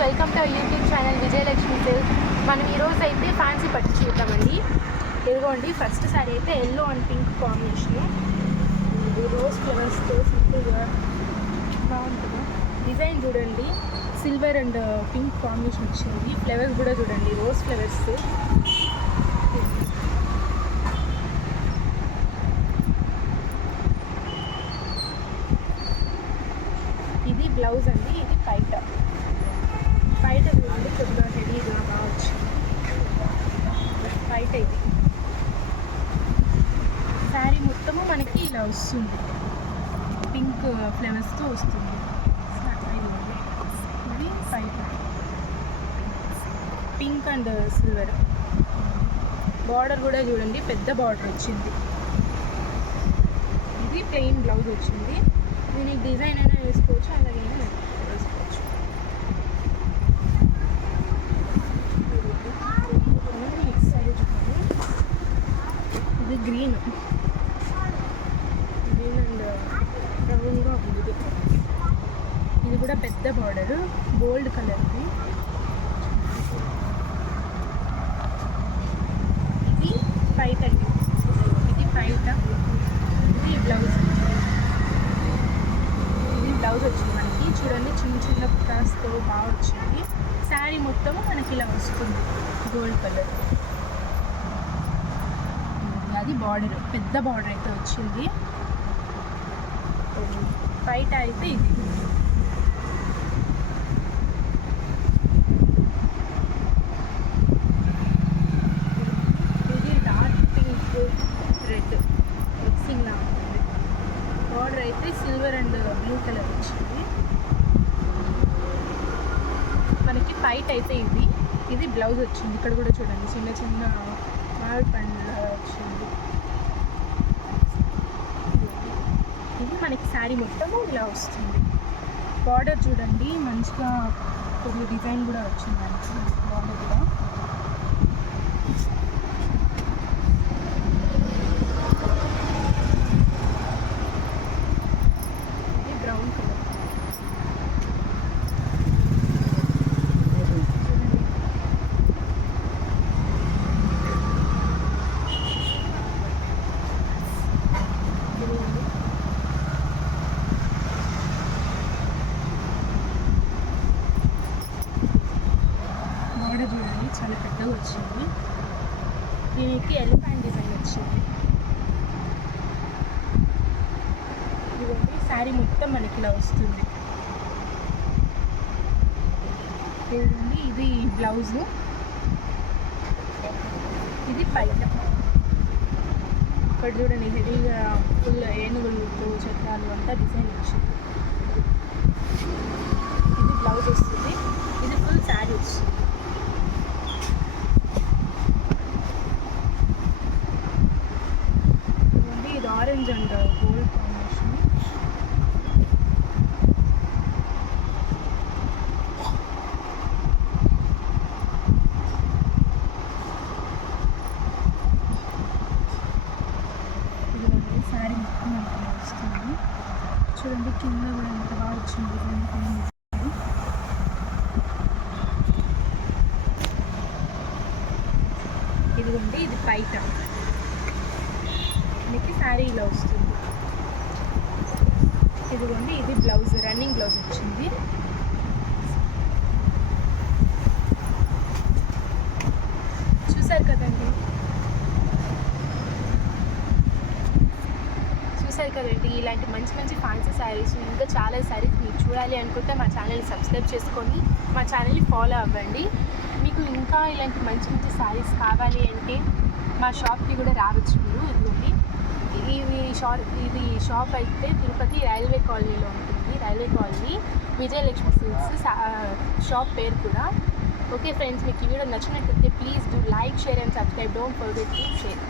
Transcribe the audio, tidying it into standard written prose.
Welcome to our YouTube channel Vijayalakshmi silks. మనం ఈరోజు అయితే ఫ్యాన్సీ పట్టు చూద్దామండి. ఇదిగోండి, ఫస్ట్ సారీ అయితే ఎల్లో అండ్ పింక్ కాంబినేషను. ఇది రోజ్ ఫ్లవర్స్తో సింపుల్గా బాగుంటుంది. డిజైన్ చూడండి, సిల్వర్ అండ్ పింక్ కాంబినేషన్ వచ్చింది. ఫ్లవర్స్ కూడా చూడండి, రోజ్ ఫ్లవర్స్. ఇది బ్లౌజ్ అండి, ఇది పైట చూడండి, కొద్దిగా హెవీగా బాగా వచ్చింది పైట. ఇది శారీ మొత్తము మనకి ఇలా వస్తుంది, పింక్ ఫ్లవర్స్తో వస్తుంది. ఇది పైట పింక్ అండ్ సిల్వర్. బార్డర్ కూడా చూడండి, పెద్ద బార్డర్ వచ్చింది. ఇది ప్లెయిన్ బ్లౌజ్ వచ్చింది. దీనికి డిజైన్ అయినా వేసుకోవచ్చు, అలాగైనా వేసుకోవచ్చు. ఇది గ్రీన్ అండ్ బ్రౌన్గా ఉంది. ఇది కూడా పెద్ద బార్డర్, గోల్డ్ కలర్ది. ఇది పైట అండి, ఇది పైట. ఇది బ్లౌజ్. బ్లౌజ్ వచ్చింది మనకి చూడండి, చిన్న చిన్న పుటాస్తో బాగా వచ్చింది. శారీ మొత్తము మనకి ఇలా వస్తుంది, గోల్డ్ కలర్. అది బార్డర్, పెద్ద బార్డర్ అయితే వచ్చింది. పైట అయితే ఇది. ఇది డార్క్ పింక్ రెడ్ మిక్సింగ్ లా ఉంటుంది. బార్డర్ అయితే సిల్వర్ అండ్ బ్లూ కలర్ వచ్చింది మనకి. పైట అయితే ఇది బ్లౌజ్ వచ్చింది. ఇక్కడ కూడా చూడండి, చిన్న చిన్న మామిడి పండ్లు వచ్చింది. ఇది మనకి శారీ మొత్తము ఇలా వస్తుంది. బార్డర్ చూడండి, మంచిగా కొద్దిగా డిజైన్ కూడా వచ్చింది మనకి. బార్డర్ కూడా బ్రౌన్ కలర్. బార్డర్ చూడండి, చాలా పెద్దగా వచ్చింది. దీనికి ఎలిఫెంట్ డిజైన్ వచ్చింది. ఇదిగోండి, శారీ మొత్తం మనకి ఇలా వస్తుంది. ఇదిగోండి, ఇది బ్లౌజు, ఇది పైట. ఇక్కడ చూడండి, హెవీగా ఫుల్ ఏనుగులతో చక్రాలు అంతా డిజైన్ వచ్చింది. ఇది బ్లౌజ్ వస్తుంది. ఇది ఫుల్ శారీ వస్తుంది. ఇదిగోండి, ఇది orange and gold combination. Sari మొత్తం మనకి వస్తుంది. చూడండి, కింద కూడా ఎంత బాగా వచ్చింది. ఇదిగోండి, ఇది పైట మనకి శారీ ఇలా వస్తుంది. ఇదిగోండి, ఇది బ్లౌజ్, రన్నింగ్ బ్లౌజ్ వచ్చింది. చూసారు కదండి, ఇలాంటి మంచి మంచి ఫ్యాన్సీ శారీస్, ఇంకా చాలా శారీస్ మీరు చూడాలి అనుకుంటే మా ఛానల్ని సబ్స్క్రైబ్ చేసుకొని మా ఛానల్ని ఫాలో అవ్వండి. మీకు ఇంకా ఇలాంటి మంచి మంచి శారీస్ కావాలి అంటే మా షాప్కి కూడా రావచ్చు మీరు. ఇదిగోండి, ఇది షాప్ అయితే తిరుపతి రైల్వే కాలనీలో ఉంటుంది. Railway colony, Vijayalakshmi silks shop పేరు కూడా. ఓకే ఫ్రెండ్స్, మీకు ఈ వీడియో నచ్చినట్లయితే please do like, share and subscribe. Don't forget to share.